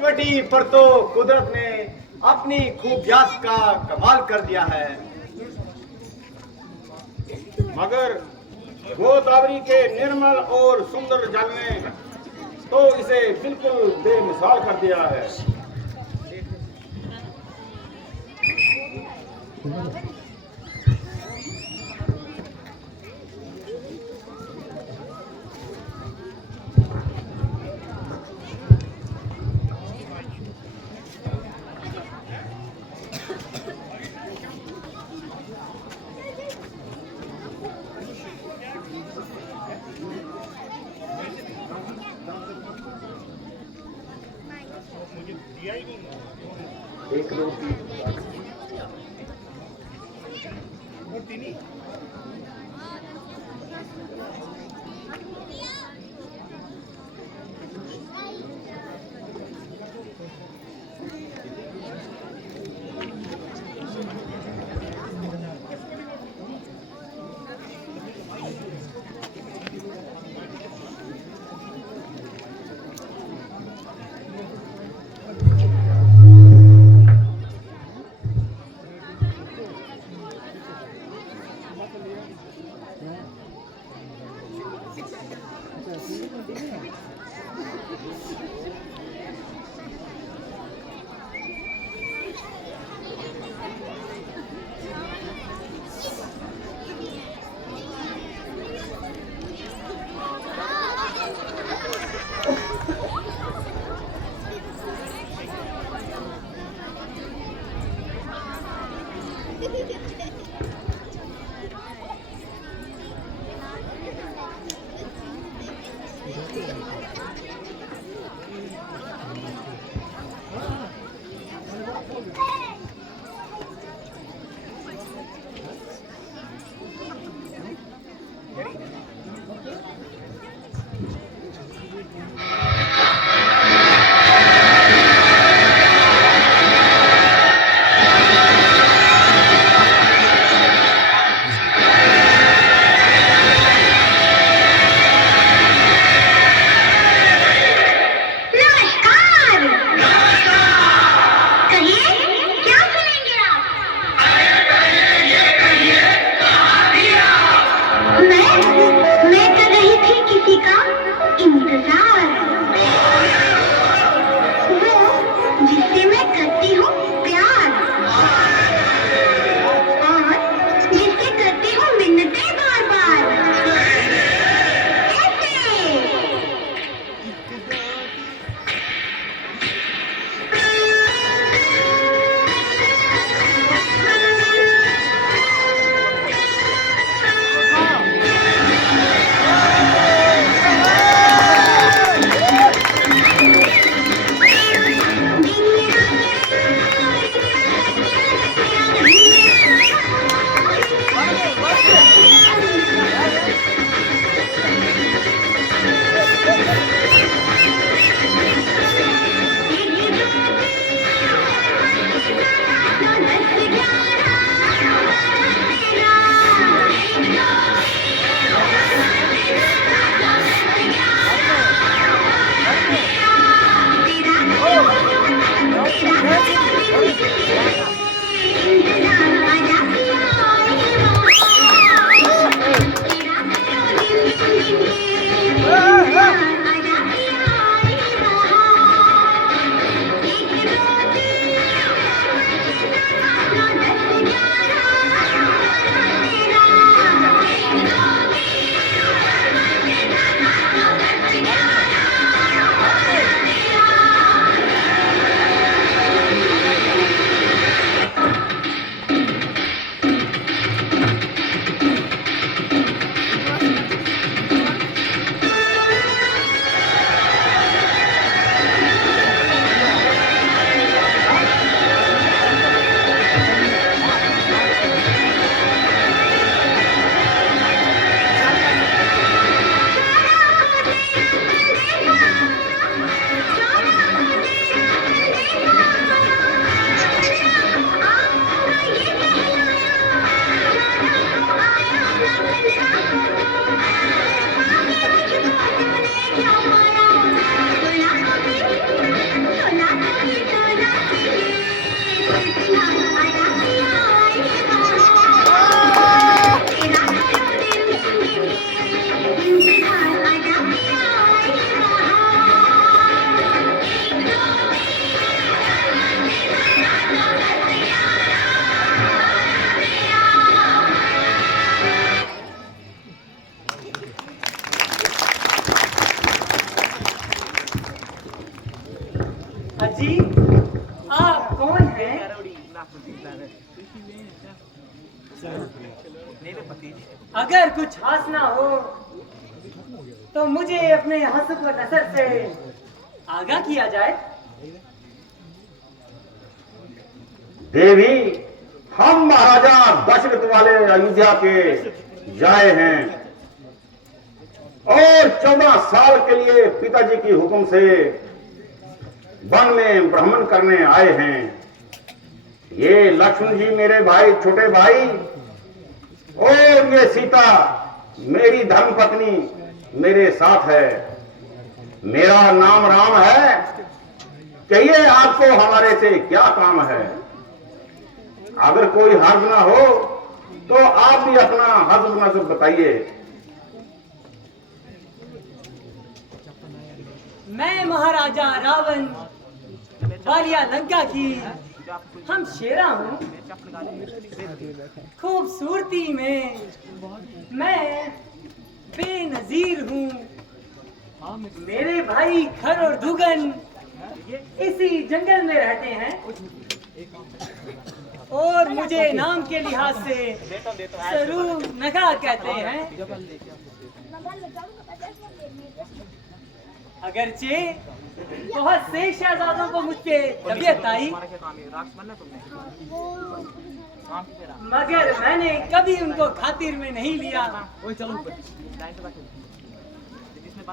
चोटी पर तो कुदरत ने अपनी खूबियात का कमाल कर दिया है। मगर गोदावरी के निर्मल और सुंदर जल ने तो इसे बिल्कुल बेमिसाल कर दिया है। एक रोटी अजी, आप कौन हैं? अगर कुछ हंसना हो तो मुझे अपने हंसुक नजर से आगाह किया जाए। देवी, हम महाराजा दशरथ वाले अयोध्या के जाए हैं और 14 साल के लिए पिताजी की हुक्म से वन में भ्रमण करने आए हैं। ये लक्ष्मण जी मेरे भाई, छोटे भाई, और ये सीता मेरी धर्मपत्नी मेरे साथ है। मेरा नाम राम है। कहिए आपको हमारे से क्या काम है? अगर कोई हर्ज ना हो तो आप भी अपना हर्ज नजर बताइए। मैं महाराजा रावण वालिया लंका की हम शेरा हूँ। खूबसूरती में मैं बेनजीर हूँ। मेरे भाई खर और दुगन इसी जंगल में रहते हैं और मुझे नाम के लिहाज से सरूर नगा कहते हैं। अगरचे बहुत से शहजादों को मुझ पे तबीयत आई, मगर मैंने कभी उनको खातिर में नहीं लिया।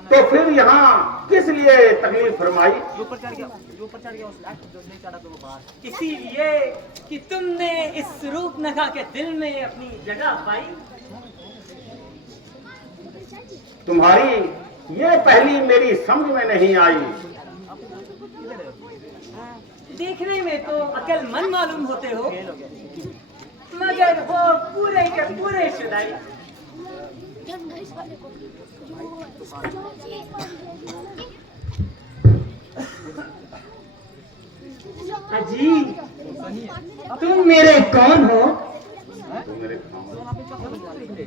तो फिर यहाँ किस लिए तकलीफ फरमाई? इसीलिए कि तुमने इस रूपनखा के दिल में अपनी जगह पाई। तुम्हारी ये पहली मेरी समझ में नहीं आई। देखने में तो अक्लमंद मालूम होते हो, मगर वो पूरे के पूरे शुदाई। अजी, तुम मेरे कौन हो?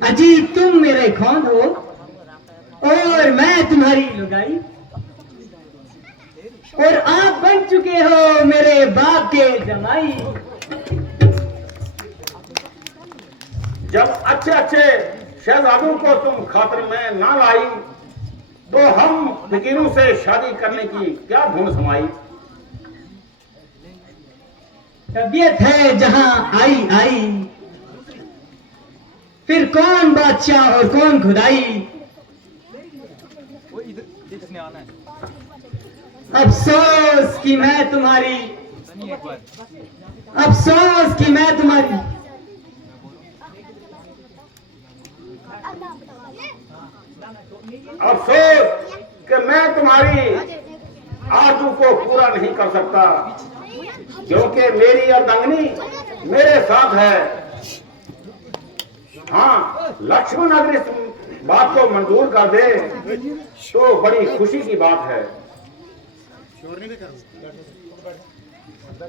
अजी, तुम मेरे कौन हो और मैं तुम्हारी लुगाई, और आप बन चुके हो मेरे बाप के जमाई। जब अच्छे अच्छे शहजादों को तुम खातिर में ना लाई तो हम फकीरों से शादी करने की क्या धुन समाई? तबीयत है जहां आई आई, फिर कौन बादशाह और कौन खुदाई। अफसोस कि मैं तुम्हारी, अफसोस कि मैं तुम्हारी, अफसोस कि मैं तुम्हारी आरज़ू को पूरा नहीं कर सकता, क्योंकि मेरी अर्धांगिनी मेरे साथ है। हाँ, लक्ष्मण अगर इस बात को मंजूर कर दे तो बड़ी खुशी की बात है।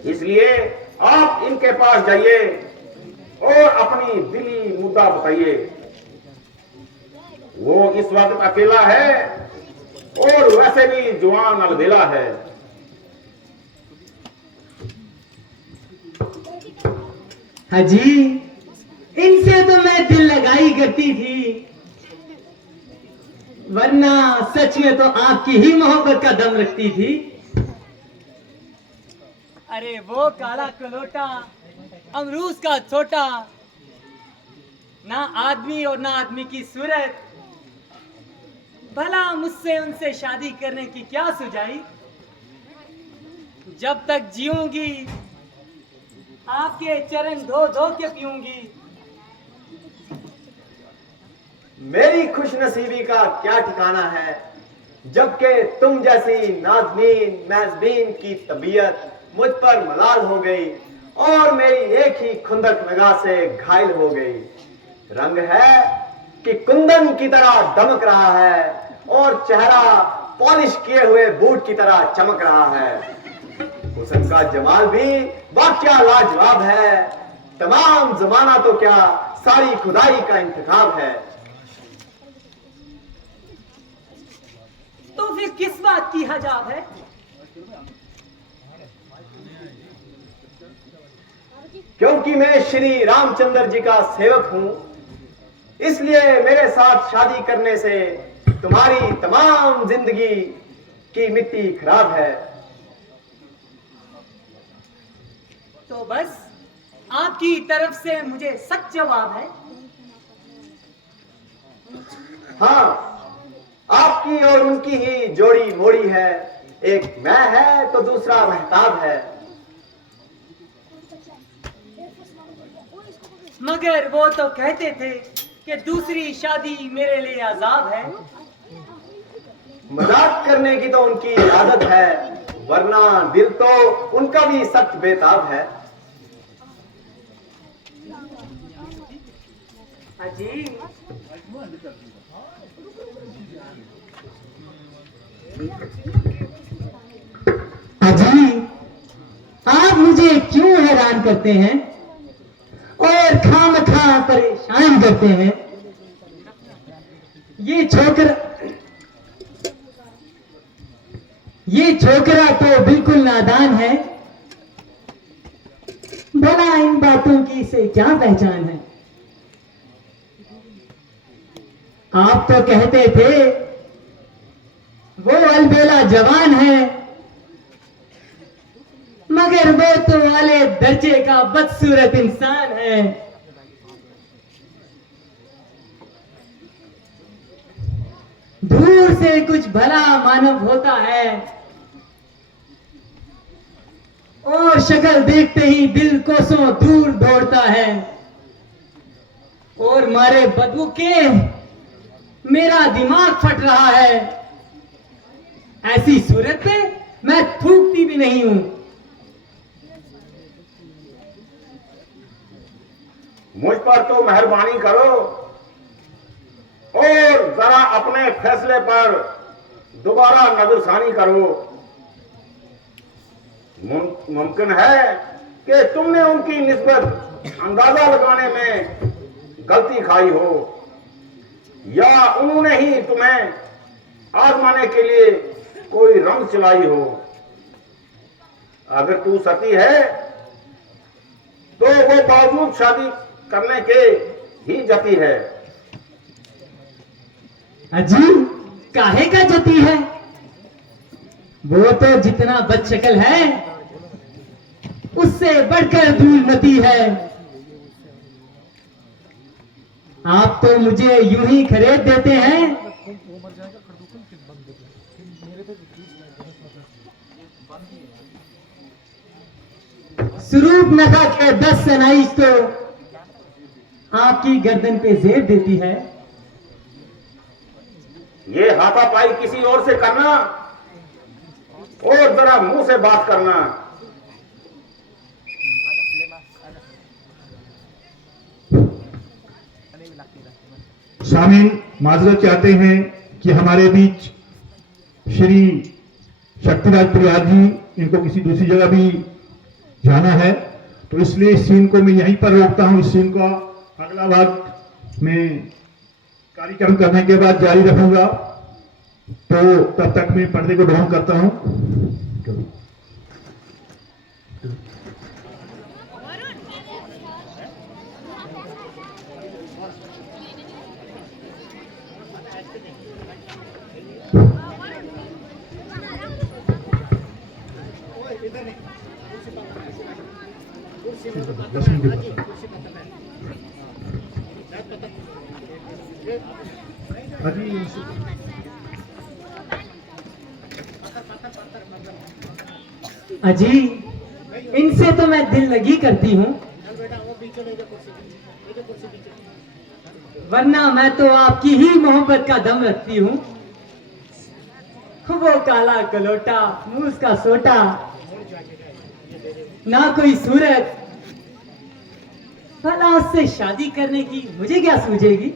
इसलिए आप इनके पास जाइए और अपनी दिली मुद्दा बताइए। वो इस वक्त अकेला है और वैसे भी जवान अलबेला है। हाजी, इनसे तो मैं दिल लगाई करती थी, वरना सच में तो आपकी ही मोहब्बत का दम रखती थी। अरे वो काला कलोटा, अमरूज का छोटा, ना आदमी और ना आदमी की सूरत, भला मुझसे उनसे शादी करने की क्या सुझाई। जब तक जीऊंगी आपके चरण धो धो के पीऊंगी। मेरी खुशनसीबी का क्या ठिकाना है, जबकि तुम जैसी नाज़नीन मैज़बीन की तबीयत मुझ पर मलाल हो गई और मेरी एक ही खुंदक नगाह से घायल हो गई। रंग है कि कुंदन की तरह दमक रहा है और चेहरा पॉलिश किए हुए बूट की तरह चमक रहा है। हुस्न का जमाल भी वाकया लाजवाब है। तमाम जमाना तो क्या, सारी खुदाई का इंतखाब है। तो फिर किस बात की हजाब है? क्योंकि मैं श्री रामचंद्र जी का सेवक हूं, इसलिए मेरे साथ शादी करने से तुम्हारी तमाम जिंदगी की मिट्टी खराब है। तो बस आपकी तरफ से मुझे सच जवाब है। हाँ, आपकी और उनकी ही जोड़ी मोड़ी है। एक मैं है तो दूसरा महताब है। मगर वो तो कहते थे कि दूसरी शादी मेरे लिए अजाब है। मजाक करने की तो उनकी आदत है, वरना दिल तो उनका भी सख्त बेताब है। अजी, अजी, आप मुझे क्यों हैरान करते हैं और खामखा परेशान करते हैं? ये छोकरा तो बिल्कुल नादान है। भला इन बातों की इसे क्या पहचान है? आप तो कहते थे वो अलबेला जवान है, मगर वो तो वाले दर्जे का बदसूरत इंसान है। दूर से कुछ भला मानव होता है और शक्ल देखते ही दिल कोसों दूर दौड़ता है। और मारे बदबू के मेरा दिमाग फट रहा है। ऐसी सूरत में मैं थूकती भी नहीं हूं। मुझ पर तो मेहरबानी करो और जरा अपने फैसले पर दोबारा नजरसानी करो। मुमकिन है कि तुमने उनकी निस्बत अंदाजा लगाने में गलती खाई हो, या उन्होंने ही तुम्हें आजमाने के लिए कोई रंग चलाई हो। अगर तू सती है तो वो बावजूद शादी करने के ही जती है। अजी, काहे का जती है? वो तो जितना बदशक्ल है उससे बढ़कर धूलमती है। आप तो मुझे यूं ही खरीद देते हैं। सुरूप नखा के 10 सनाइश तो आपकी गर्दन पे जेब देती है। ये हाथापाई किसी और से करना और जरा मुंह से बात करना। शामीन माजरत चाहते हैं कि हमारे बीच श्री शक्तिराज प्रयाग जी, इनको किसी दूसरी जगह भी जाना है, तो इसलिए इस सीन को मैं यहीं पर रोकता हूं। इस सीन का अगला भाग में कार्यक्रम करने के बाद जारी रखूंगा। तो तब तक मैं पर्दे को डाउन करता हूं। अजी, इनसे तो मैं दिल लगी करती हूँ, वरना मैं तो आपकी ही मोहब्बत का दम रखती हूँ। वो काला कलोटा, मूस का सोटा, ना कोई सूरत, भला उससे शादी करने की मुझे क्या सूझेगी?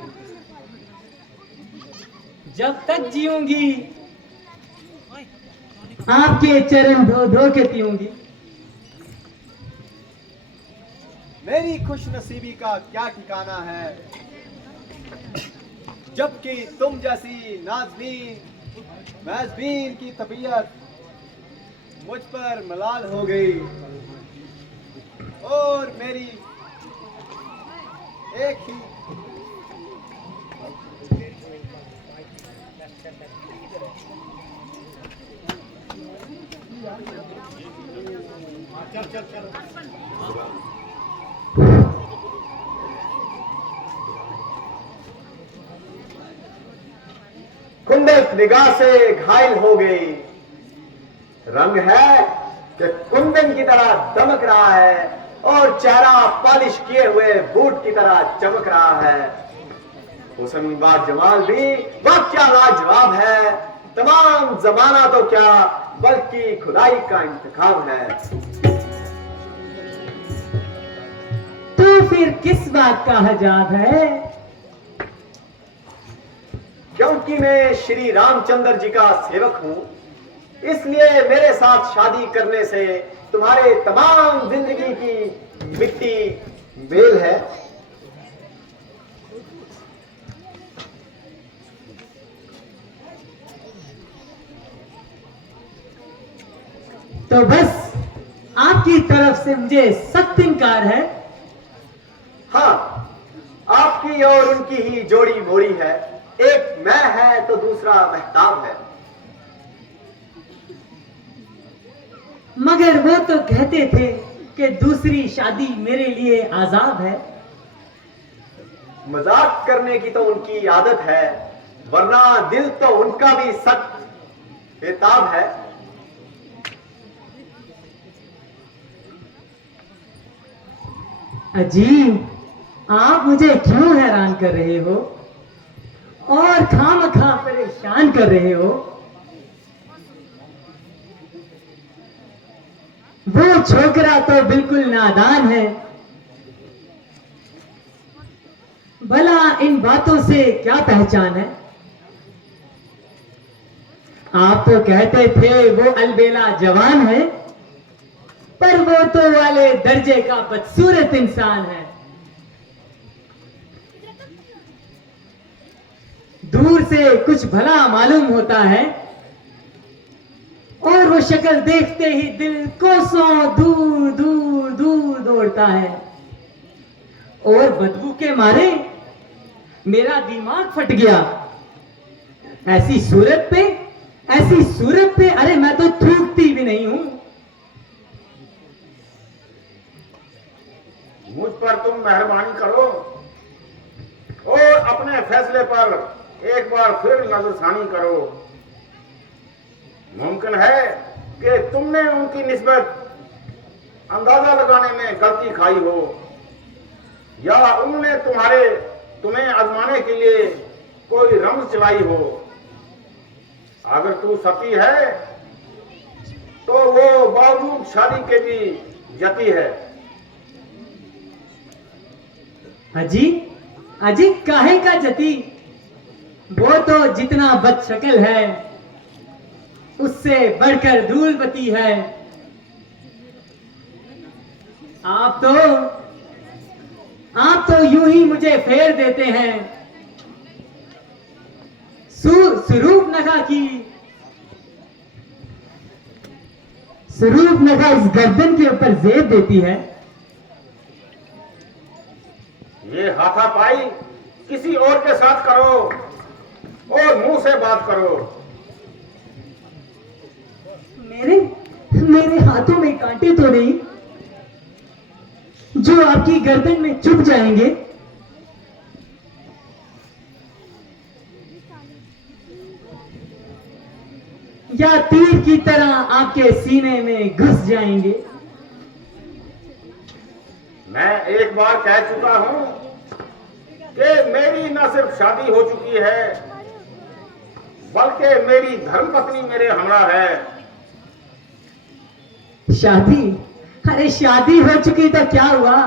जब तक जीऊंगी आपके चरण धो धो के पीऊंगी। मेरी खुश नसीबी का क्या ठिकाना है, जबकि तुम जैसी नाज़नीन मैज़बीन की तबीयत मुझ पर मलाल हो गई और मेरी एक ही कुंदन निगाह से घायल हो गई। रंग है कि कुंदन की तरह दमक रहा है और चेहरा पॉलिश किए हुए बूट की तरह चमक रहा है। हुस्न व जमाल भी वाकया लाजवाब है। तमाम जमाना तो क्या बल्कि खुदाई का इंतखाब है। तो फिर किस बात का हजाब है? क्योंकि मैं श्री रामचंद्र जी का सेवक हूं, इसलिए मेरे साथ शादी करने से तुम्हारे तमाम जिंदगी की मिट्टी मेल है। तो बस आपकी तरफ से मुझे सख्त इनकार है। हाँ, आपकी और उनकी ही जोड़ी मोड़ी है। एक मैं है तो दूसरा महताब है। मगर वो तो कहते थे कि दूसरी शादी मेरे लिए आजाद है। मजाक करने की तो उनकी आदत है, वरना दिल तो उनका भी सख्त बेताब है। अजीब, आप मुझे क्यों हैरान कर रहे हो और खामखा परेशान कर रहे हो? वो छोकरा तो बिल्कुल नादान है। भला इन बातों से क्या पहचान है? आप तो कहते थे वो अलबेला जवान है, पर वो तो वाले दर्जे का बदसूरत इंसान है। दूर से कुछ भला मालूम होता है और वो शक्ल देखते ही दिल कोसों दूर दूर दूर दौड़ता है और बदबू के मारे मेरा दिमाग फट गया। ऐसी सूरत पे अरे मैं तो थूकती भी नहीं हूं। मुझ पर तुम मेहरबानी करो और अपने फैसले पर एक बार फिर नजरसानी करो। मुमकिन है कि तुमने उनकी निस्बत अंदाजा लगाने में गलती खाई हो, या उन्होंने तुम्हें आजमाने के लिए कोई रमज चलाई हो। अगर तू सती है तो वो बावजूद शादी के भी जती है। अजी काहे का जती? वो तो जितना बदशक्ल है उससे बढ़कर धूलवती है। आप तो यूं ही मुझे फेर देते हैं। सुरूप नखा इस गर्दन के ऊपर जेब देती है। ये हाथापाई किसी और के साथ करो और मुंह से बात करो। मेरे हाथों में कांटे तो नहीं जो आपकी गर्दन में चुभ जाएंगे? या तीर की तरह आपके सीने में घुस जाएंगे? मैं एक बार कह चुका हूं कि मेरी न सिर्फ शादी हो चुकी है, बल्कि मेरी धर्मपत्नी मेरे हमरा है। शादी? अरे शादी हो चुकी तो क्या हुआ?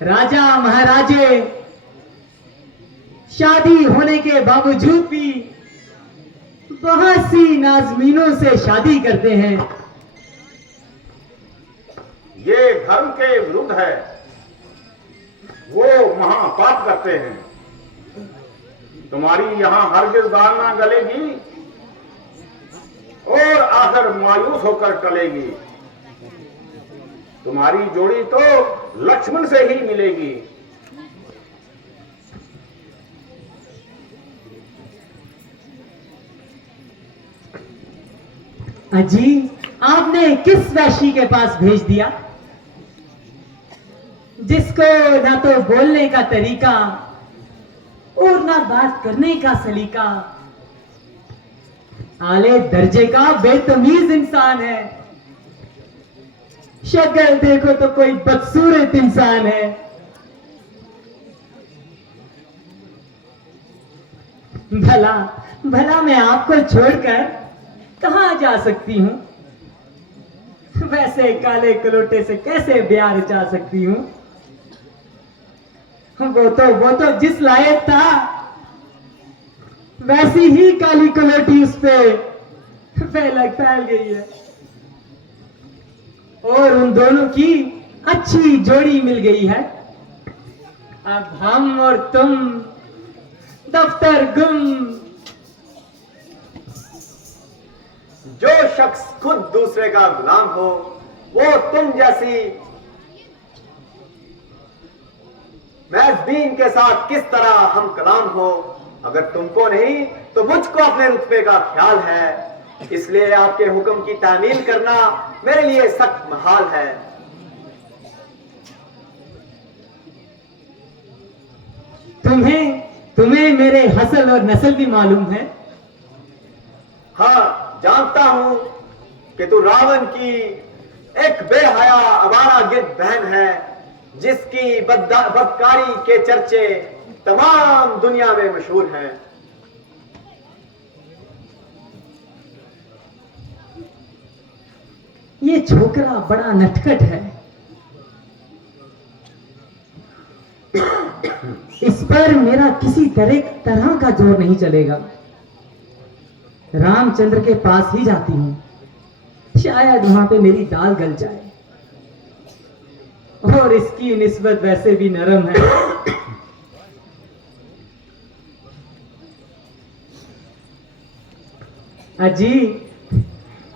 राजा महाराजे शादी होने के बावजूद भी बहुत सी नाज़मीनों से शादी करते हैं। ये धर्म के विरुद्ध है, वो महापाप करते हैं। तुम्हारी यहां हरगिज़ दाल ना गलेगी और आखिर मायूस होकर टलेगी। तुम्हारी जोड़ी तो लक्ष्मण से ही मिलेगी। अजी, आपने किस वैश्य के पास भेज दिया जिसको ना तो बोलने का तरीका और ना बात करने का सलीका, आले दर्जे का बेतमीज इंसान है। शक्ल देखो तो कोई बदसूरत इंसान है। भला भला मैं आपको छोड़कर कहां जा सकती हूं? वैसे काले कलोटे से कैसे ब्याह रचा सकती हूं? वो तो जिस लायक था वैसी ही काली कलोटी उस पे फैल गई है। और उन दोनों की अच्छी जोड़ी मिल गई है। अब हम और तुम दफ्तर गुम। जो शख्स खुद दूसरे का गुलाम हो वो तुम जैसी मैज़बीन के साथ किस तरह हम कलाम हो। अगर तुमको नहीं तो मुझको अपने रुतबे का ख्याल है, इसलिए आपके हुक्म की तामील करना मेरे लिए सख्त महाल है। तुम्हें मेरे हसल और नस्ल भी मालूम है? हाँ, जानता हूं कि तू रावण की एक बेहया अवारा गिर्द बहन है जिसकी बदकारी के चर्चे तमाम दुनिया में मशहूर हैं। ये छोकरा बड़ा नटखट है। इस पर मेरा किसी तरह का जोर नहीं चलेगा। रामचंद्र के पास ही जाती हूं, शायद वहां पे मेरी दाल गल जाए। और इसकी निस्बत वैसे भी नरम है।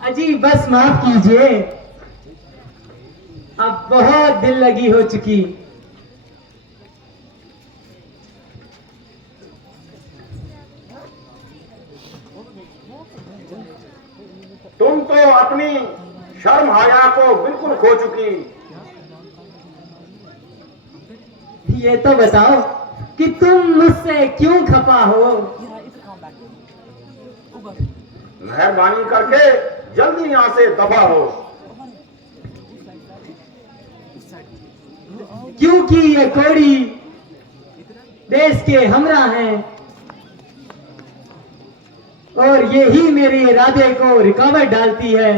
अजी बस माफ कीजिए, अब बहुत दिल लगी हो चुकी। तुम तो अपनी शर्म हया को बिल्कुल खो चुकी। ये तो बताओ कि तुम मुझसे क्यों खफा हो? मेहरबानी करके जल्दी यहां से दफा हो। क्योंकि ये कौड़ी देश के हमरा हैं और ये ही मेरे इरादे को रुकावट डालती है।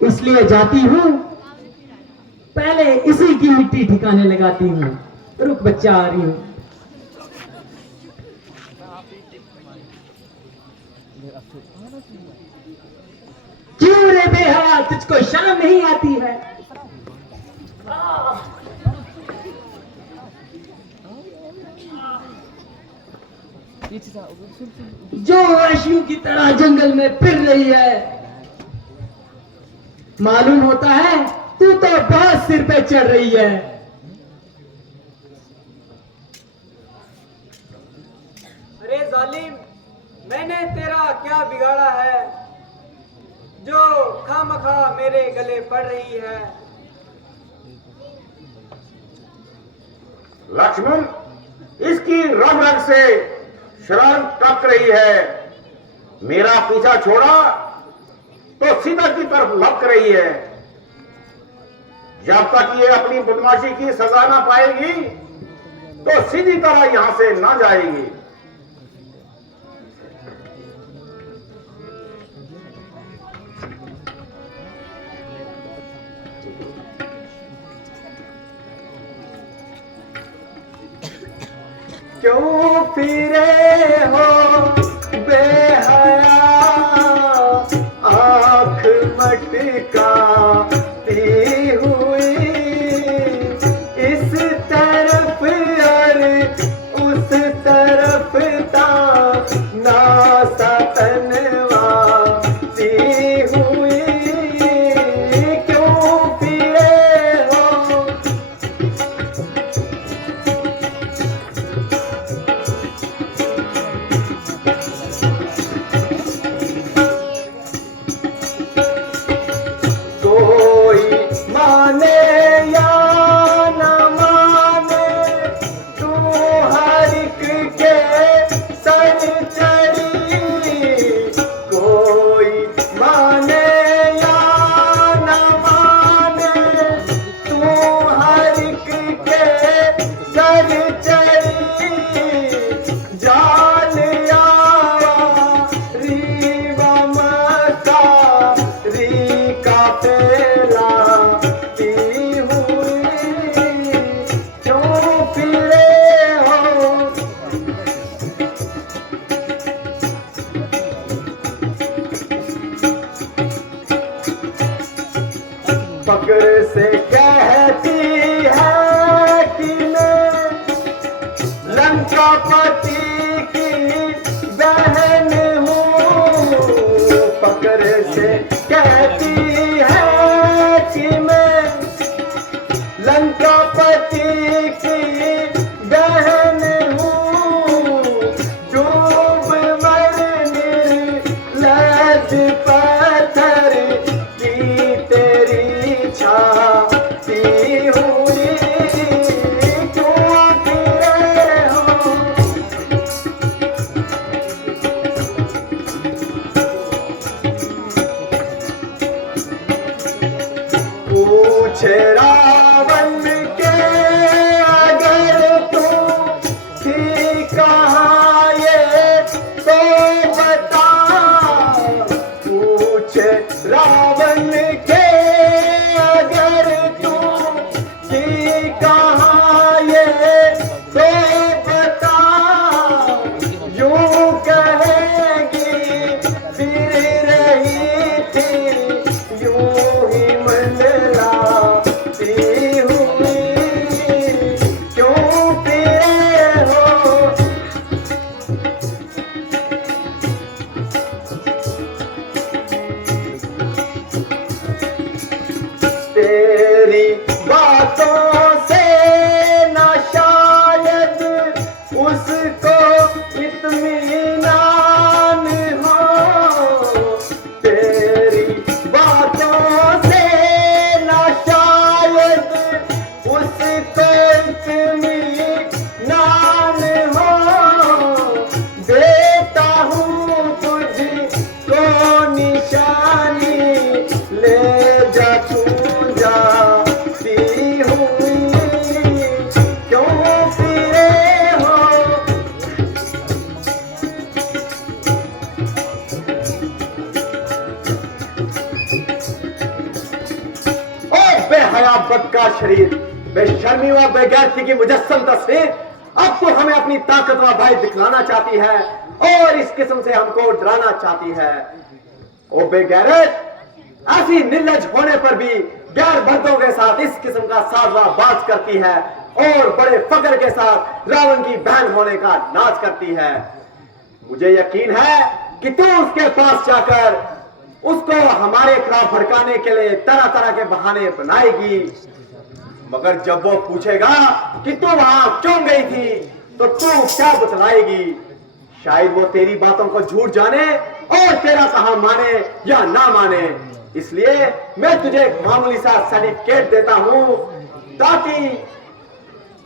इसलिए जाती हूं, पहले इसी की मिट्टी ठिकाने लगाती हूं। रुक बच्चा, आ रही हूं। क्यों रे बेहया, तुझको शर्म नहीं आती है? जो वैश्यों की तरह जंगल में फिर रही है, मालूम होता है तू तो बहुत सिर पे चढ़ रही है। अरे जालिम, मैंने तेरा क्या बिगाड़ा है जो खामखा मेरे गले पड़ रही है? लक्ष्मण, इसकी रग रग से शरण टप रही है। मेरा पीछा छोड़ा तो सीता की तरफ लपक रही है। जब तक ये अपनी बदमाशी की सजा ना पाएगी तो सीधी तरह यहां से ना जाएगी। क्यों फिरे हो बेहया आंख मटकाती हुई, इस तरफ और उस तरफ ना सक माने या न माने तू हर एक के सर चढ़ी, कोई माने या न माने तू हर एक के सर चढ़ी, जान आवा रीवा मका री का पेला पी हुई, क्यों फिरे हो पकड़ से कहती है कि मैं लंकापति की बहन हूँ, पकड़ से कहती है कि मैं लंकापति की बहन हूँ, डूब मरने लज पत्थर की तेरी छाती हुई, क्यों फिरे हो पूछे रावण के अगर तू थी कहाँ ये तो बता, पूछे रावण के अगर तू थी कहाँ ये तो बता, यूं कहेगी फिर रही थी यूं ही मंडलाती हुई, क्यों फिरे हो तेरी बातों से न शायद उसको इत्मीनान हो, तेरी बातों से न शायद उसको इत्मीनान हो, देता हूँ तुझको निशानी ले जा तू जाती हुई, क्यों फिरे हो ओ बेहया बदका शरीर, बेशर्मी व बेगैरती की मुजस्सम तस्वीर, अब तो हमें अपनी ताकत व भाई दिखलाना चाहती है और इस किस्म से हमको डराना चाहती है। ओ बेगैरत, ऐसी निर्लज होने पर भी गैर मर्दों के साथ इस किस्म का साजवाबाज करती है और बड़े फक्र के साथ रावण की बहन होने का नाच करती है। मुझे यकीन है कि तू उसके पास जाकर उसको हमारे खिलाफ भड़काने के लिए तरह तरह के बहाने बनाएगी, मगर जब वो पूछेगा कि तू वहां क्यों गई थी तो तू क्या बतलाएगी? शायद वो तेरी बातों को झूठ जाने और तेरा कहा माने या ना माने, इसलिए मैं तुझे एक मामूली सा सर्टिफिकेट देता हूं ताकि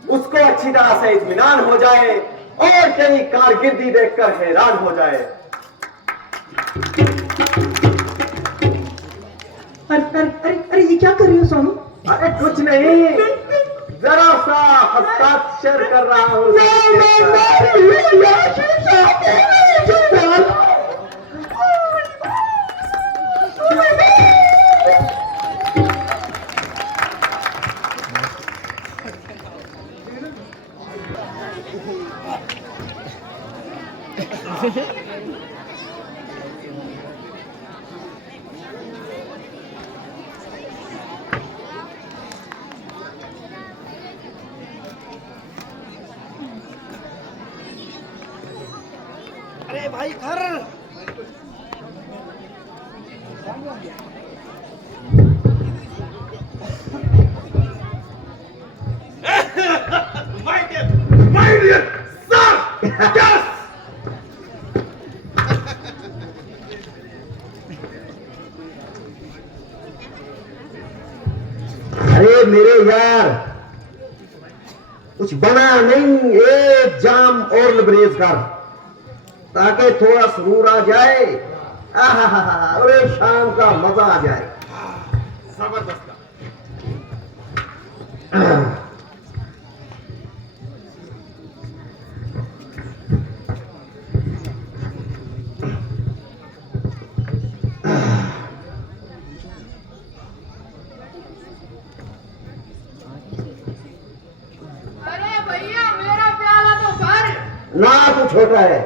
उसको अच्छी तरह से इत्मीनान हो जाए और तेरी कारकिर्दी देखकर हैरान हो जाए। अरे ये क्या कर रही हो स्वामी? अरे कुछ नहीं, जरा सा हस्ताक्षर कर रहा हूं। अरे भाई घर My dear sir, yes. मेरे यार, कुछ बना नहीं, एक जाम और लबरेज कर ताकि थोड़ा सुरूर आ जाए। आहा, अरे शाम का मजा आ जाए। जबरदस्त। अरे भैया मेरा प्याला तो भर। ना तू छोटा है।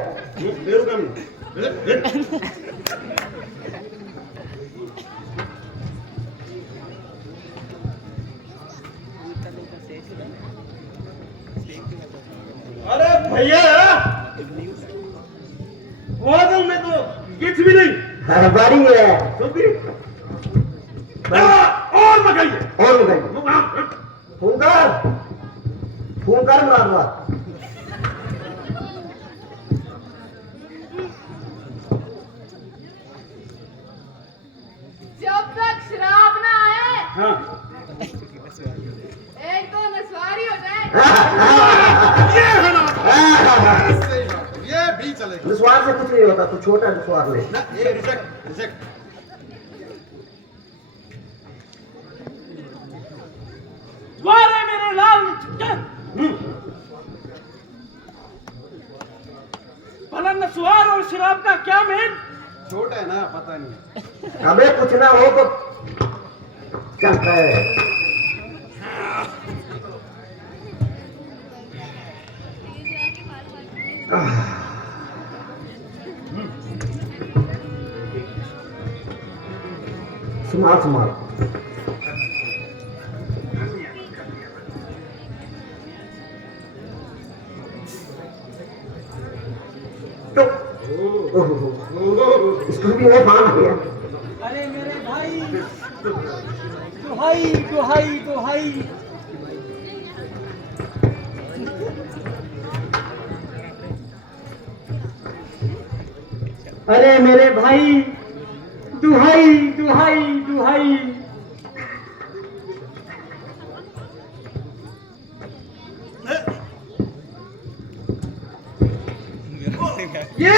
अरे भैया, बादल में तो कुछ भी नहीं। बड़ी है। तो भी और मगाइए। और बताइए, फोन कर मुराद। जब तक शराब ना आए हाँ। एक तो नस्वारी हो जाए। ये है ना, ये भी चलेगा विश्वास से कुछ नहीं होता, तू छोटा विश्वास ले। ना, ये रिजेक्ट रिजेक्ट। वारे मेरे लाल भला नस्वार और शराब का क्या मेल? छोटा है ना, पता नहीं। अबे कुछ ना हो तो चलता है। संभाल। तो इसको भी है बांध दिया। अरे मेरे भाई, दुहाई दुहाई दुहाई। अरे मेरे भाई, दुहाई दुहाई दुहाई। ये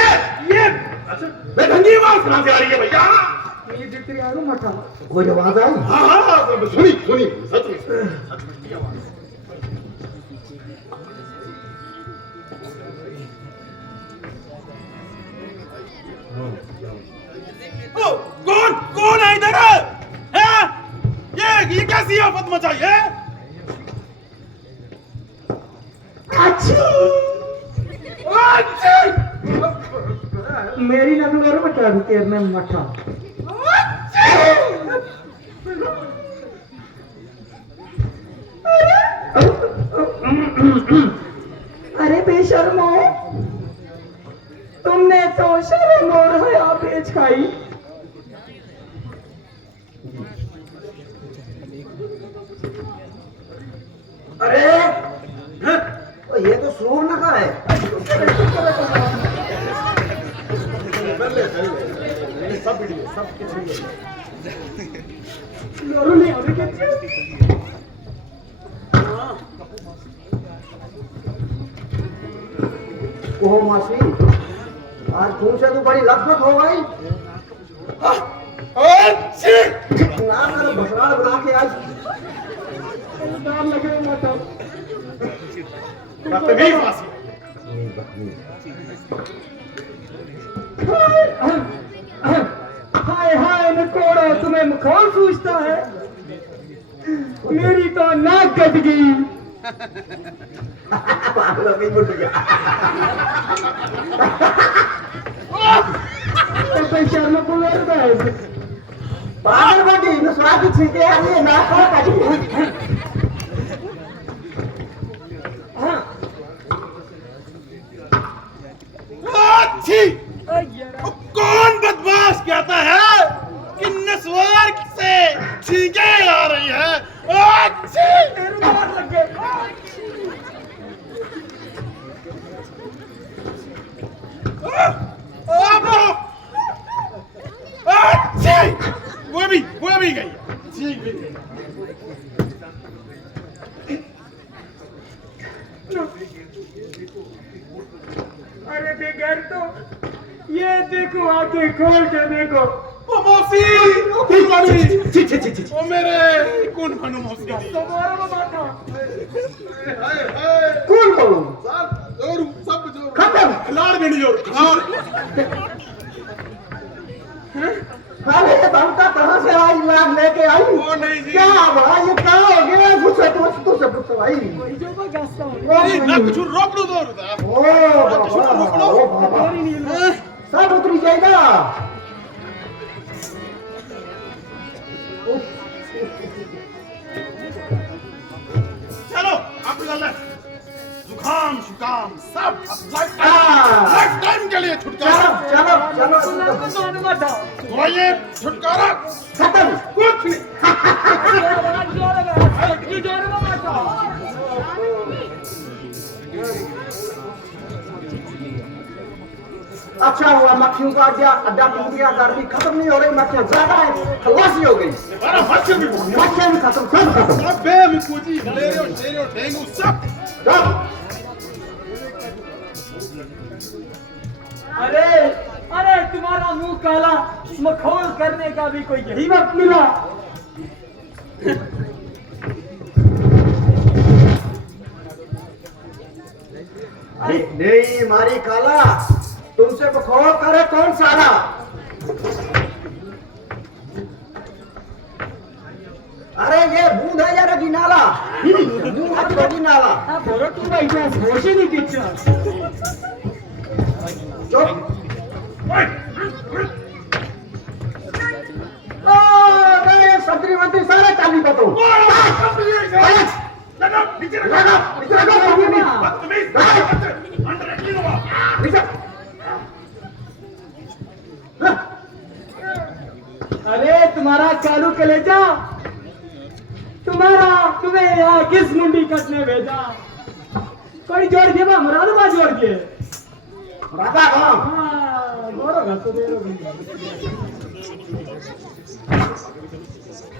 अच्छा, बेढंगी आवाज कहां से आ रही है भैया? ये जिक्र आरो मठा। कोई आवाज आई? हाँ, सुनी सच में की आवाज। कौन है इधर? है ये कैसी आफत मचाई है? मेरी नजर मेरे मठा तेरने मठा। अरे बेशर्मो, तुमने तो शर्म और हया बेच खाई। अरे ओ ये तो सूर नखा है। सब वीडियो सब कुछ लोरू ले अभी कैसे? ओह मासी, आज तुमसे तो बड़ी लखपत हो गई। ना कर भसराड़ बना के आज दाम लगे मठा। बदतमीज वासी। हाय हाय नकोड़ा, तुम्हें मखौल पूछता है। मेरी तो नाक कट गई। पागल नहीं बुझ गया। तो शर्मा को लड़ता है। पागल बड़ी नस्वार की छींटे आ रही है, नाक कहाँ काटी? अच्छी। कौन बदमाश कहता है कि नस्वार से छींके आ रही है? अच्छी। मार लग गए। अच्छी। वो भी गई। ठीक भी गई। आंखें खोल के देखो। ओ मौसी, ओ कुर्बानी, ओ मेरे कौन भानु मौसी। तुम्हारा माता हाय हाय, कौन बोलूं? सब जोर, सब जोर। खत्म। खिलाड़ भी नहीं जोर, खिलाड़। अरे ये बमका कहाँ से आई? लाग लेके आई? ओ नहीं जी। क्या भाई ये क्या हो गया? पूछो तुझसे पूछो भाई। जो मैं गास्ता हूँ। नहीं ना कुछ रोक लो जोर। ओ बाबा, ओ बाबा, सब उतरी जाएगा। चलो आप चल जुकाम शुकाम सब हाँ। लाइफ टाइम के लिए छुटकारा। चलो चलो चलो तुम्हारा माता। तो ये छुटकारा खत्म। कुछ नहीं। अच्छा हुआ मक्खियों का अड्डा टूट गया। गर्मी खत्म नहीं हो रही, मक्खियां ज्यादा है, खलासी हो गई। अरे मच्छर भी मक्खियां भी खत्म, सब खत्म। सब बेमुकुजी मलेरिया डेंगू सब। सब अरे अरे तुम्हारा मुंह काला, मखौल करने का भी कोई यही वक्त मिला। नहीं मारी काला, तुमसे बखौल करे कौन साला? अरे ये बूंद है या रगी नाला? मुंह है रगी नाला। हाँ बोलो तुम भाई क्या होश ही नहीं किच्छा। चुप। मेरे संतरी मंत्री सारे चाली पतो। अरे तुम्हारा कालू कलेजा, तुम्हें यहाँ किस मुंडी कटने भेजा? कोई जोड़ के बा मरा दो जोड़ के। राजा कौन? हाँ गोरो घसो दे रो भी।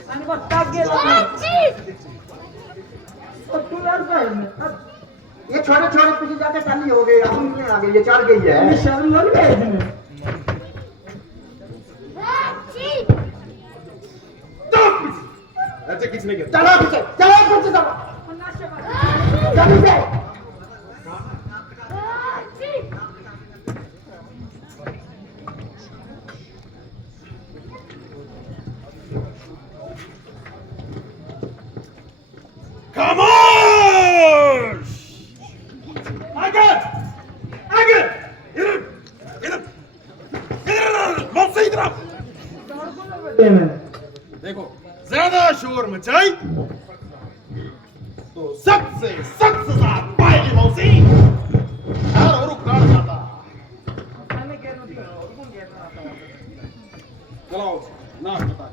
अन बस काट के लगा। और तू यार भाई ये छोटे छोटे पीछे जाके चाली हो गई, अब उनके आ गई, ये चढ़ गई है। ये शर्म लग गई इसमें। ऐसे किसने किया? चलो पीछे, चलो पीछे चलो। चल पीछे। खामोश! आगे! आगे! इधर! इधर! इधर! मौत से इधर आओ। देखो ज्यादा शोर मचाई तो सख्त से सख्त सजा पाएगी मौसी। और उकरार जाता। चलो ना बता।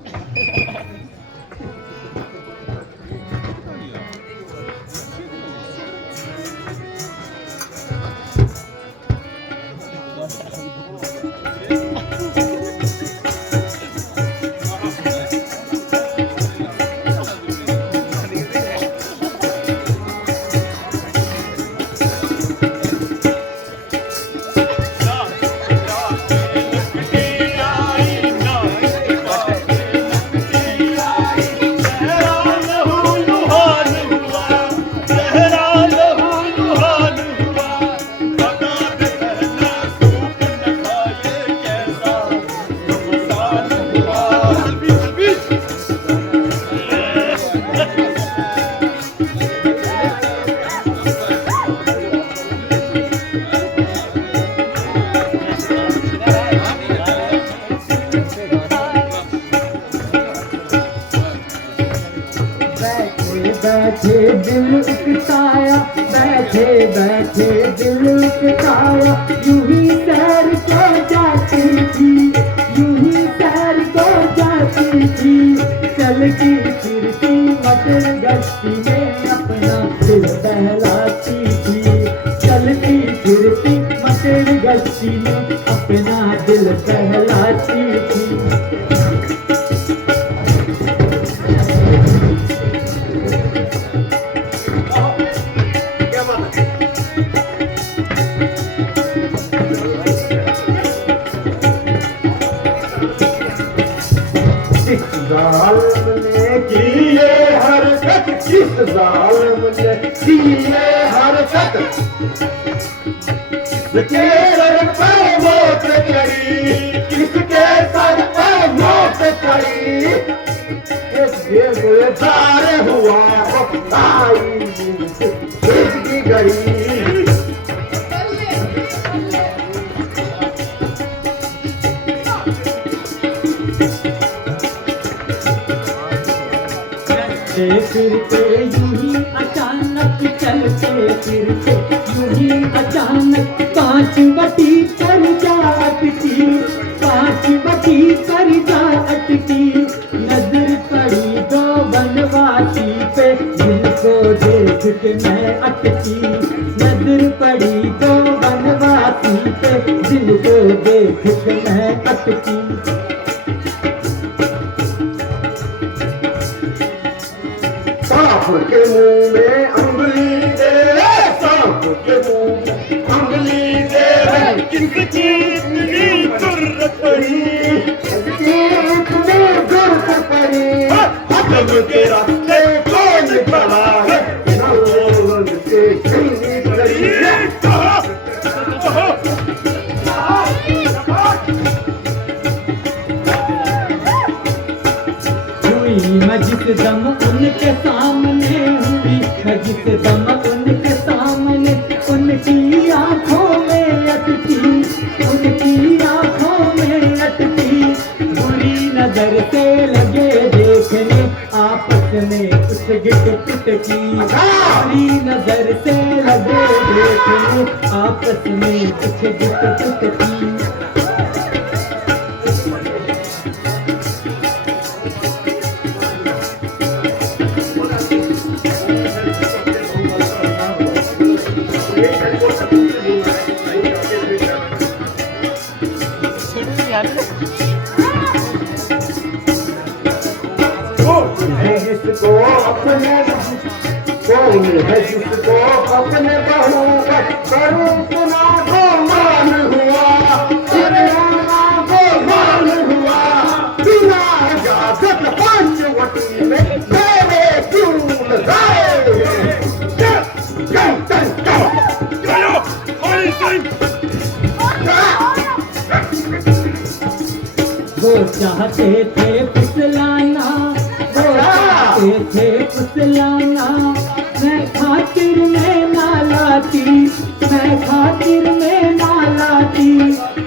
बैठे दिल उकताया, बैठे बैठे दिल उकताया, यूं ही सैर को जाती थी, यूं ही सैर को जाती थी, चलती फिरती मटर गश्ती में अपना दिल बहलाती थी, चलती फिरती मटर गश्ती में अपना दिल बहलाती थी। जालिम ने की ये हरकत, किस जालिम ने की ये हरकत, किसके सर पर मौत चढ़ी, किसके सर पर मौत चढ़ी, गुलजार हुआ वफादारी जिंदगी गई। चलते फिरते यूं ही अचानक, चलते फिरते यूं ही अचानक, 5 बटी कर जा अटकी, 5 बटी कर जा अटकी, नजर पड़ी 2 बनवासी पे, जिनको देख के मैं अटकी, नजर पड़ी 2 बनवासी पे, जिनको देख के मैं अटकी। सांप के मुंह में अंगुली दे, सांप के मुंह में अंगुली दे, किसकी इतनी जरूरत पड़ी, किसकी इतनी जरूरत पड़ी, हजम के रास्ते कौन खड़ा है, नौरंग से छीनी पड़ी। मैं जिस दम उनके सामने हुई, मैं जिस दम उनके सामने, उनकी आंखों में अटकी, उनकी आंखों में अटकी, बुरी नजर से लगे देखने, आपस में उस गिट पिटकी, बुरी नजर से लगे देखने, आपस में उस गिट पिटकी। जिसको अपने कौन है, जिसको अपने बहू करूँ सुना को मान हुआ, इतना को मान हुआ, बिना इजाजत 5 वटी में मेरे क्यों लगाए। वो चाहते थे फिसलाना, वो चाहते थे फिसलाना, मैं खातिर में ना लाती, मैं खातिर में ना लाती,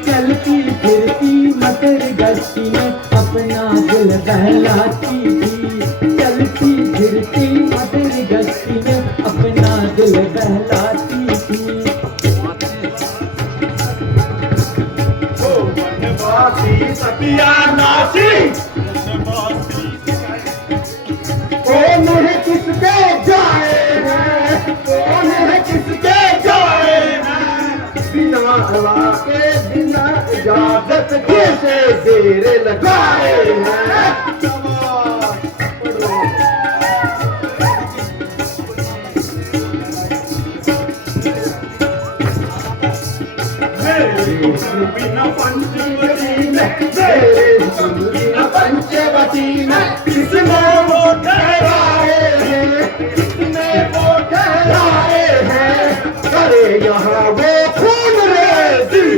चलती फिरती मटर गश्ती में अपना दिल बहलाती थी, चलती फिरती मटर गश्ती में अपना दिल बहलाती थी। सतिया नासी कौन है किसके जाए हैं, कौन है किसके जाए हैं, बिना हवा के बिना इजाजत कैसे देर लगाए हैं। बिना पंचवटी में किसने वो ठहराए हैं, किसने वो ठहराए हैं, करे यहाँ वो खून रेजी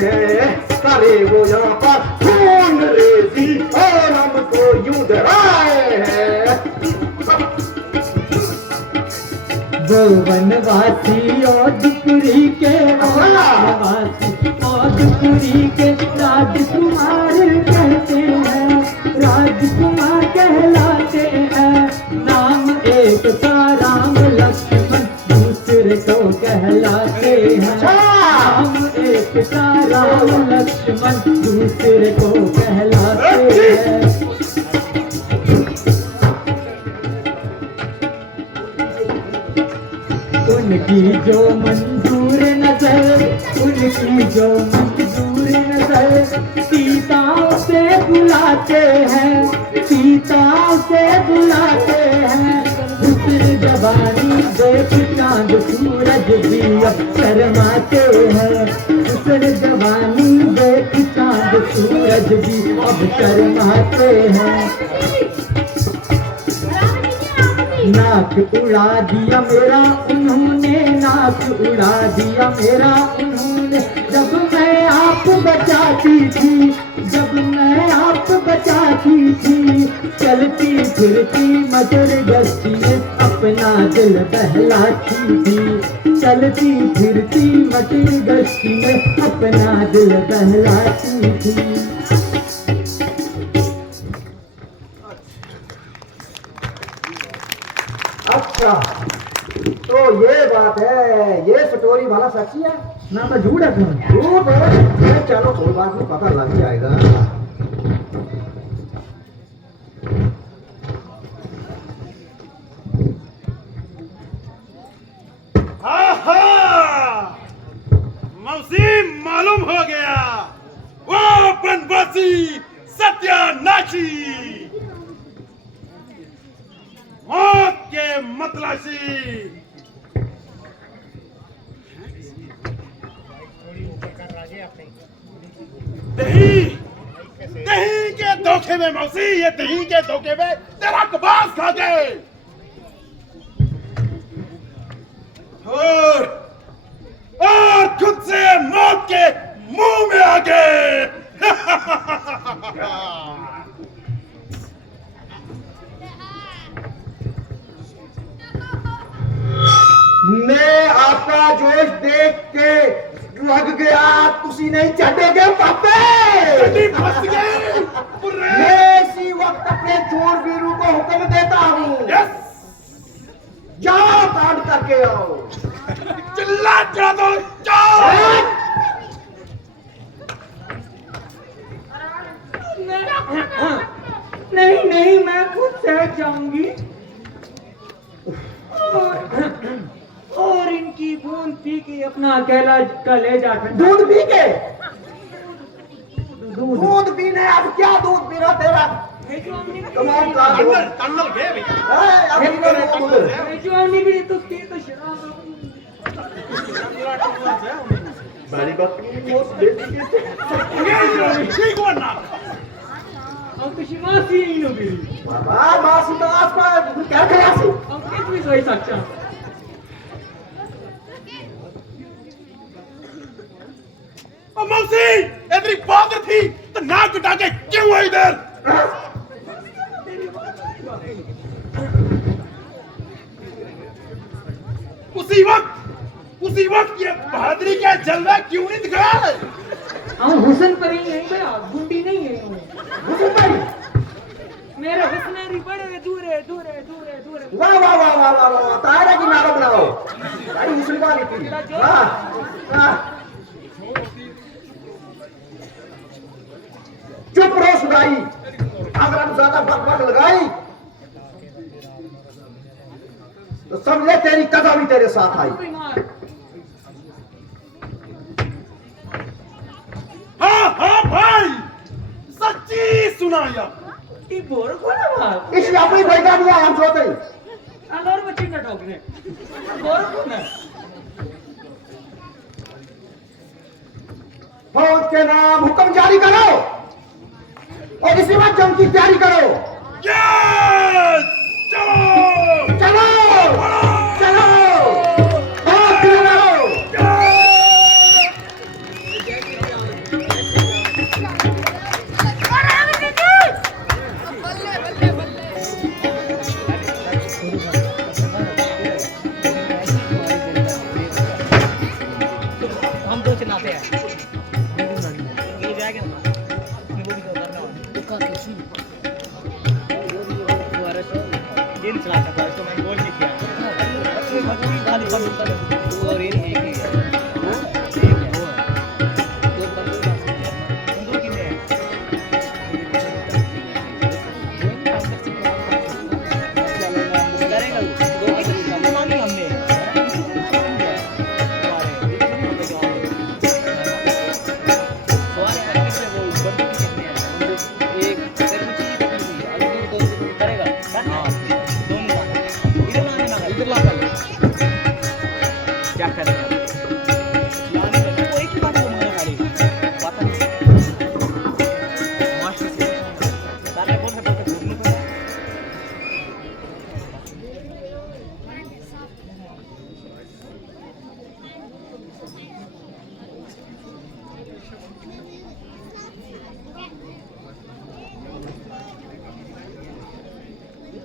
हैं, करे वो यहाँ पर खून रेजी और हमको यूं डराए हैं। वो वनवासी और दुपुरी के, वनवासी और दुपुरी के राजकुमार कहते हैं, राजकुमार कहलाते हैं, नाम एक का राम लक्ष्मण दूसरे को कहलाते हैं, नाम एक का राम लक्ष्मण दूसरे को कहलाते हैं। उनकी जो मंजूर नजर, उनकी जो मंजूर नजर, सीताओं से बुलाते हैं, सीताओं से बुलाते हैं, हुस्न जवानी देख चांद सूरज भी अब शर्माते हैं, हुस्न जवानी देख चांद चांद सूरज भी अब शर्माते हैं। नाक उड़ा दिया मेरा उन्होंने, नाक उड़ा दिया मेरा उन्होंने, जब मैं आप बचाती थी, जब मैं आप बचाती थी। चलती फिरती मटर गश्ती में अपना दिल बहलाती थी, चलती फिरती मटर गश्ती में अपना दिल बहलाती थी। अच्छा, तो ये बात है, ये स्टोरी वाला सच्ची है ना तो झूठ है तुम। झूठ है? चलो कोई बात नहीं, पता लग जाएगा। मौसी मालूम हो गया, वो बनवासी सत्यानाशी, मौत के मतलाशी। दही दही के धोखे में मौसी, ये दही के धोखे में तेरा कबास खा गए और खुद से मौत के मुंह में आ गए। मैं आपका जोश देख के लग गया, तुसी नहीं चढ़ोगे पापे। फंस गए। मैं इसी वक्त अपने चोर वीरू को हुक्म देता हूँ, यस, जाओ कांड करके आओ। चिल्ला चढ़ा दो, जाओ। नहीं नहीं, मैं खुद से जाऊंगी और इनकी बूंद पी के अपना अकेला कलेजा ठंडा। दूध पी के? दूध दूध पीने, अब क्या दूध पी रहा तेरा? कमाल का दूध। टनल गए भैया। अभी नहीं दूध। जो हमने भी तो पी तो शराब। बड़ी बात की मोस बेटी के ठीक वरना हम तो शिवासी ही नो भी। बाबा मासी तो आसपास क्या करा सी? हम किस भी सोई सकता। मौसी इतनी बात थी तो नाक कटा के क्यों है इधर? उसी वक्त ये बहादुरी के जलवे क्यों नहीं दिखाए? हम हुसन पर ही नहीं भैया, गुंडी नहीं है। हुसन पर मेरे हुसनेरी बड़े दूर है, दूर है, दूर है, दूर है। वाह वाह वाह वाह वाह वाह, तारा की नारा बनाओ। भाई मुसलमान थी। हाँ हाँ, चुप रहो सुनाई, अगर हम ज्यादा बकबक लगाई तो समझे तेरी कदा भी तेरे साथ आई। हाँ हाँ भाई, सच्ची सुनाया। ये बोर को ना मार। इसलिए अपनी बैठा दिया हम सोते ही। और बच्चे का ठोकने बोर को ना। फौज के नाम हुक्म जारी करो और इसी वक्त जंग की तैयारी करो। यस, चलो चलो चलो, बहुत चलो। हम दो चलाते हैं ये जाएगा ना वो भी तो करना होगा ये नहीं चलाता था तो मैंने बोल के किया और ये एक ही है वो है दो कितने हैं करेगा दो कितने मांगे हमने एक करेगा दोनों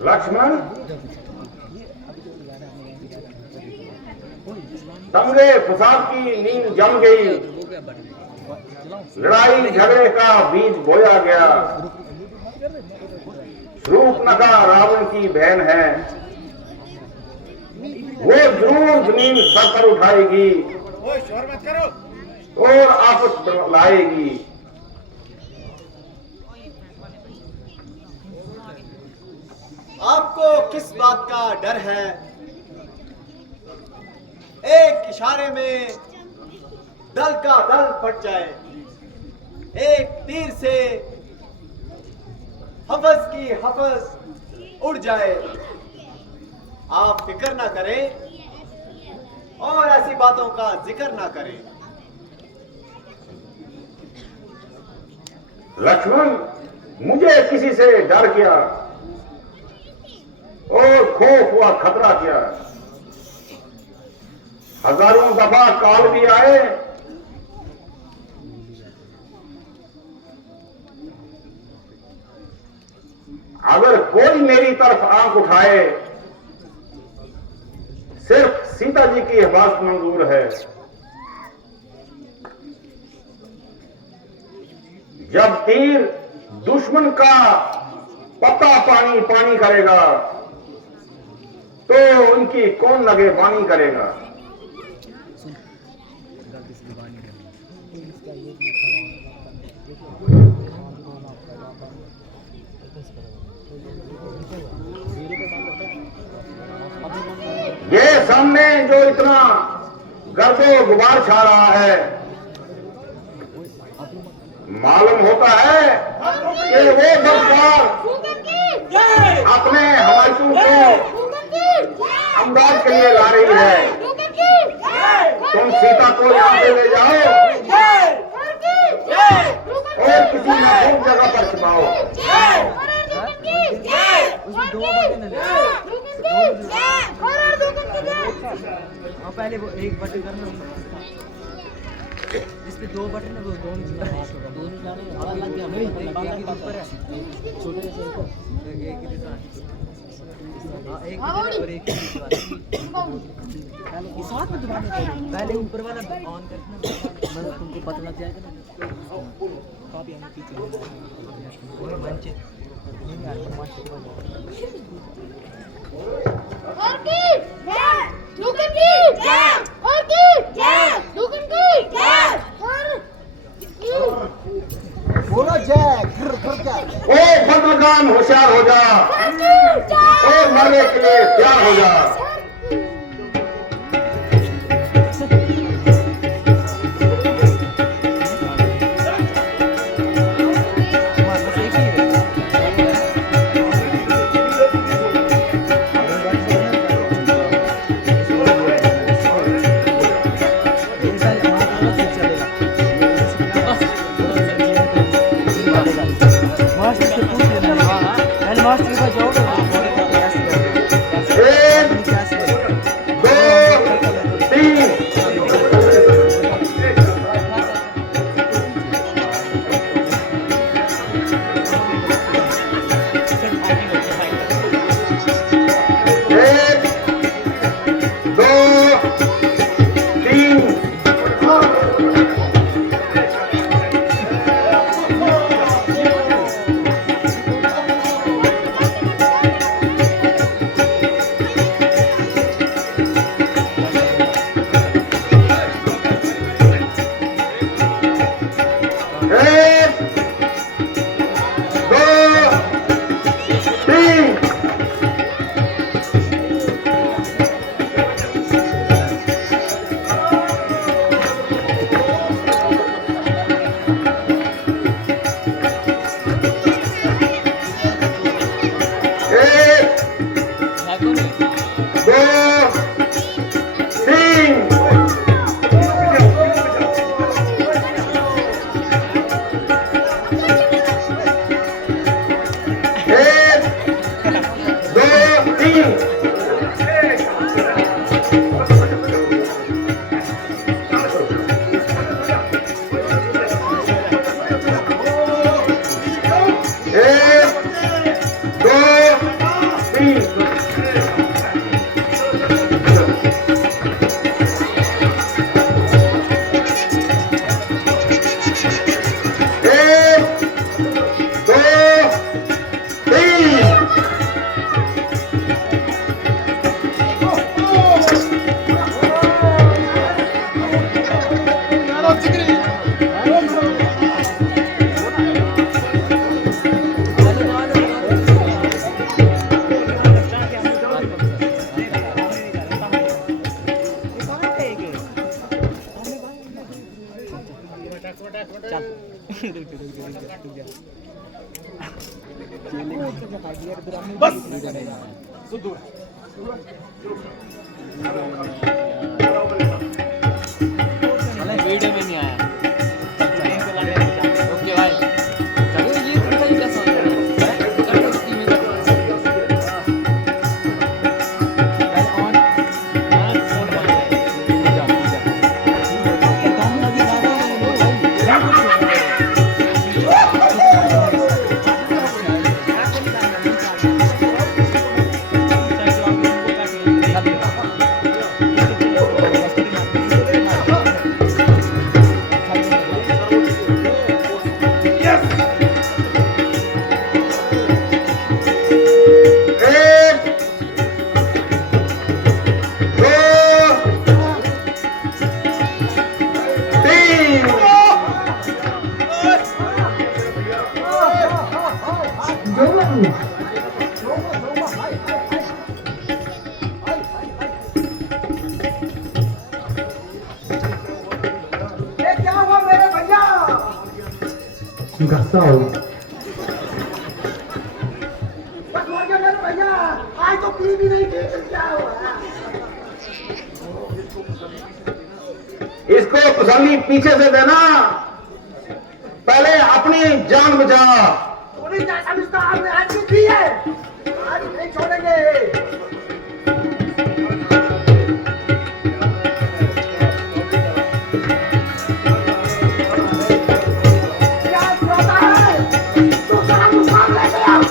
लक्ष्मण, दंगे फसाद की नींद जम गई, लड़ाई झगड़े का बीज बोया गया। शूर्पणखा रावण की बहन है, वो जरूर जमीन सर पर उठाएगी ओए शोर मत करो। और आपस लाएगी। आपको किस बात का डर है? एक इशारे में दल का दल फट जाए, एक तीर से हफस की हफस उड़ जाए। आप फिक्र ना करें और ऐसी बातों का जिक्र ना करें। लक्ष्मण, मुझे किसी से डर क्या और खौफ हुआ खतरा क्या? हजारों दफा काल भी आए, अगर कोई मेरी तरफ आंख उठाए, सिर्फ सीता जी की हिफाजत मंजूर है। जब तीर दुश्मन का पत्ता पानी पानी करेगा तो उनकी कौन नगेबानी करेगा? ये सामने जो इतना गर्दो गुबार छा रहा है, मालूम होता है कि वो बदकार अपने हमायूं को अमदाद के लिए ला रही है। तुम सीता को यहां से ले जाओ और किसी महफूज जगह पर छिपाओ। पहले वो एक बटन करना, इसपे दो बटन है, वो दोनों जाने हवा लग गया। एक ही ऊपर है, छोटे से एक ही दिशा, एक और एक ये साथ में दबाने। पहले ऊपर वाला ऑन करना, मतलब तुमको पता लग जाएगा ना। कॉपी हमें पीछे और मंच बोलो जय क्या? ओ बदलगाम, होशियार हो जा और मरने के लिए तैयार हो जा। बस सुधू वीडियो में नहीं आया ओके भाई चलो ये पता नहीं क्या समझ रहा है उसकी में ऑन फोन गुस्सा हो गया। इसको तसल्ली पीछे से देना, पहले अपनी जान बचा। आज नहीं छोड़ेंगे। क्या होता है? तो सारा मुकाम लेके आओ।